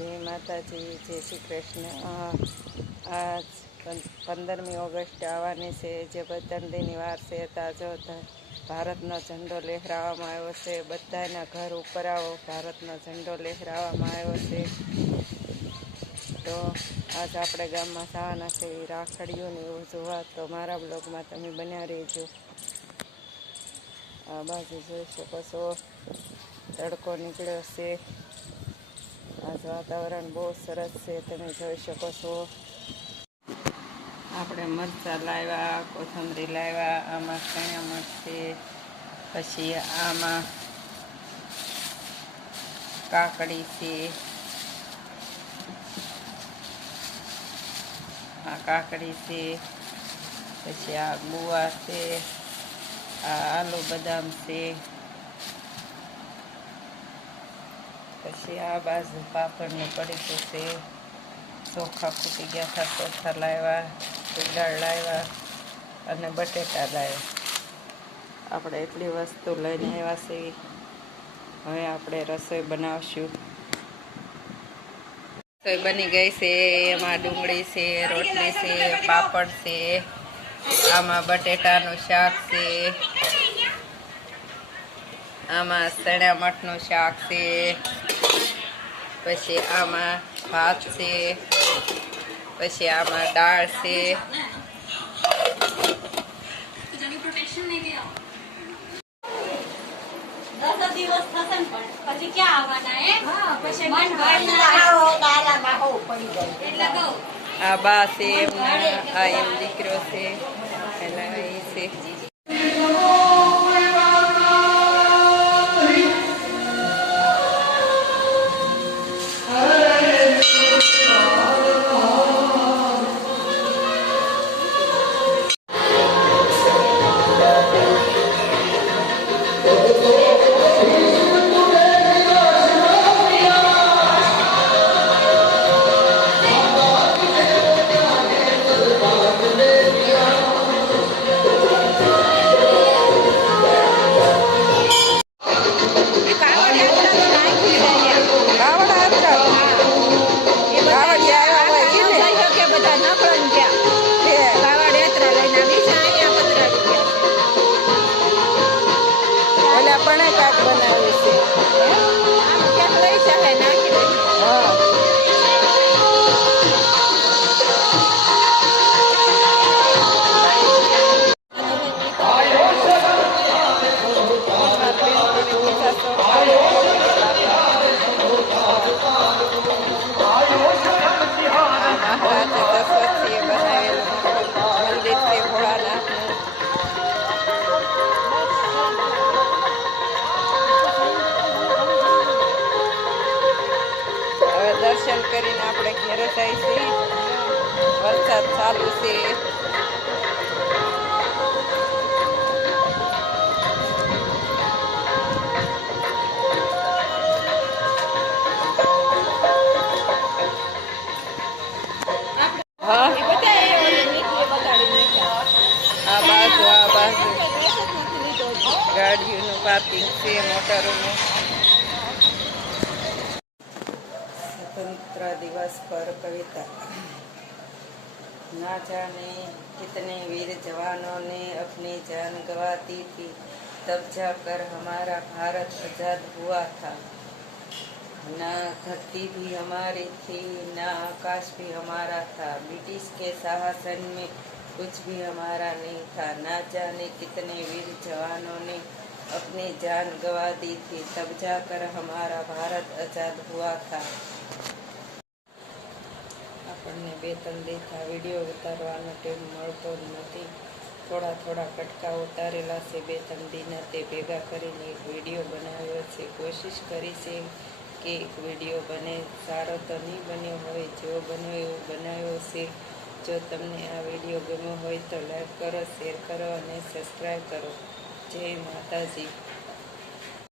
જય માતાજી, જય શ્રી કૃષ્ણ. આજ પંદરમી ઓગસ્ટ આવવાની છે, જે બચનદીની વાર છે, તાજો ભારતનો ઝંડો લહેરાવવામાં આવ્યો છે. બધાના ઘર ઉપર આવો, ભારતનો ઝંડો લહેરાવવામાં આવ્યો છે. તો આજ આપણે ગામમાં જવાના છે, એ રાખડીઓને એવું જોવા. તો મારા બ્લોગમાં તમે બન્યા રહેજો. આ બાજુ જોઈ શકો છો. તડકો નીકળ્યો છે. આજ વાતાવરણ બહુ સરસ છે, તમે જોઈ શકો છો. આપણે મરચાં લાવ્યા, કોથમરી લાવ્યા, આમાં ચણા છે પછી આમાં કાકડી છે. આ કાકડી છે, પછી આ ગુવા છે, આ આલુ બદામ છે. પછી આ બાજુ પાપડની પડીકું છે ચોખા ફૂટી ગયા હતા ચોખા લાવ્યા દાળ લાવ્યા અને બટેટા લાવ્યા. આપણે એટલી વસ્તુ લઈને આવ્યા છીએ. હવે આપણે રસોઈ બનાવશું. રસોઈ બની ગઈ છે, એમાં ડુંગળી છે, રોટલી છે, પાપડ છે, આમાં બટેટાનું શાક છે, આમાં ચણા મઠનું શાક છે. પછી આમાં ભાત છે પછી આમાં દાળ છે. આ બા છે એમના આ એમ દીકરો છે એના એ છે. buenas tardes. કરીને આપણે ઘેરે જાય છે વરસાદ ચાલુ છે. ગાડીઓનું પાર્કિંગ છે મોટરોનું. स्वतंत्र दिवस पर कविता ना जाने कितने वीर जवानों ने अपनी जान गवा दी थी तब जाकर हमारा भारत आजाद हुआ था ना धरती भी हमारी थी ना आकाश भी हमारा था ब्रिटिश के शासन में कुछ भी हमारा नहीं था ना जाने कितने वीर जवानों ने अपनी जान गवा दी थी तब जाकर हमारा भारत आजाद हुआ था આપણને બે ત્રણ દેખા વીડિયો ઉતારવાનો ટાઈમ મળતો નથી. થોડા થોડા કટકા ઉતારેલા છે, બે ત્રણ દિના તે ભેગા કરીને એક વીડિયો બનાવ્યો છે. કોશિશ કરી છે કે એક વીડિયો બને. સારો તો નહીં બન્યો હોય, જેવો બન્યો એવો બનાવ્યો છે. જો તમને આ વીડિયો ગમ્યો હોય તો લાઈક કરો, શેર કરો અને સબસ્ક્રાઈબ કરો. જય માતાજી.